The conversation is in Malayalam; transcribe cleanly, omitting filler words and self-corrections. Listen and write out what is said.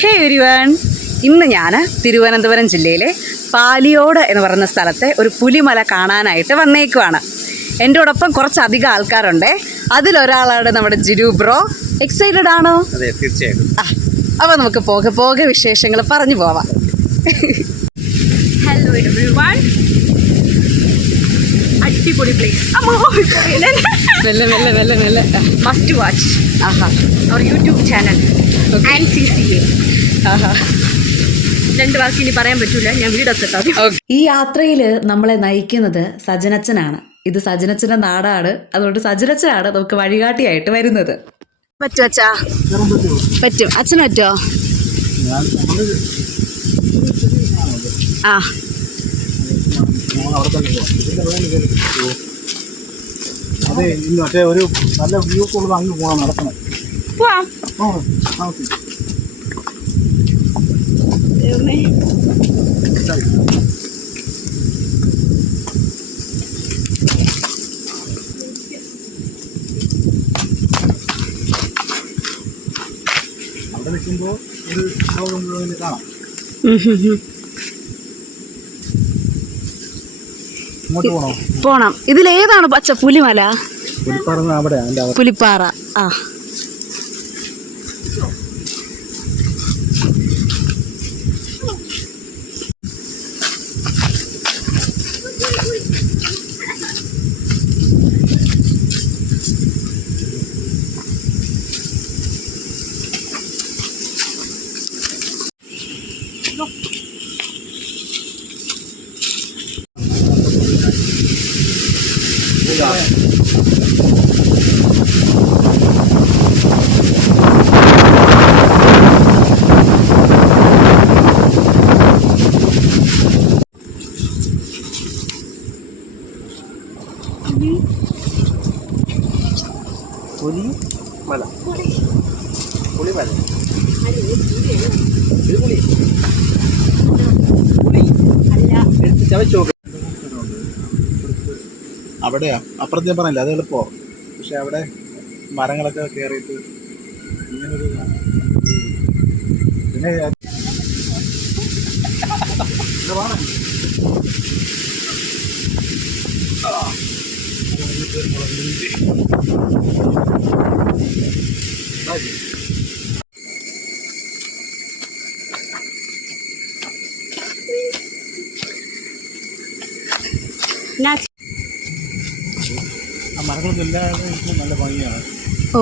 ഹേ എവരിവൺ, ഇന്ന് ഞാൻ തിരുവനന്തപുരം ജില്ലയിലെ പാലിയോട് എന്ന് പറയുന്ന സ്ഥലത്തെ ഒരു പുലിമല കാണാനായിട്ട് വന്നേക്കുവാണ്. എൻ്റെ ഓടൊപ്പം കുറച്ചധികം ആൾക്കാരുണ്ട്. അതിലൊരാളാണ് നമ്മുടെ ജിരു ബ്രോ. എക്സൈറ്റഡ് ആണോ? അതെ, തീർച്ചയായിട്ടും. അപ്പോൾ നമുക്ക് പോകെ പോകെ വിശേഷങ്ങൾ പറഞ്ഞു പോവാം. ഹലോ എവരിവൺ, അടിപൊളി പ്ലേസ്. മെല്ലെ മെല്ലെ മെല്ലെ മെല്ലെ. Must watch our YouTube channel and CCA. രണ്ട് വാക്ക് ഇനി പറയാൻ പറ്റൂല, ഞാൻ വീടെത്താം. ഈ യാത്രയിൽ നമ്മളെ നയിക്കുന്നത് സജനച്ചനാണ്. ഇത് സജനച്ചൻ്റെ നാടാണ്. അതുകൊണ്ട് സജനച്ചനാണ് നമുക്ക് വഴികാട്ടിയായിട്ട് വരുന്നത്. പറ്റും അച്ഛാ? പറ്റും. അച്ഛന് പറ്റുമോ? ആ, അതെ, മറ്റേ ഒരു നല്ല വ്യൂ ഉള്ളത് അങ്ങ് പോകണം, നടക്കണം. പോവാം. അവിടെ നിൽക്കുമ്പോൾ ഒരു ലോകം മുഴുവൻ കാണാം. ഇങ്ങോട്ട് പോകണോ? പോണം. ഇതിലേതാണ് പച്ച പുലിമല? പുലിപ്പാറ അവിടെ. പുലിപ്പാറ. ആ, പുലിമല. പുലിമല. അവിടെയാ, അപ്പുറത്ത് ഞാൻ പറഞ്ഞില്ല, അത് എളുപ്പമാണ്. പക്ഷെ അവിടെ മരങ്ങളൊക്കെ കയറിയിട്ട് ഇങ്ങനൊരു പിന്നെ ആ മരങ്ങളൊന്നും ഇല്ലാതെ നല്ല ഭംഗിയാണ്. ഓ,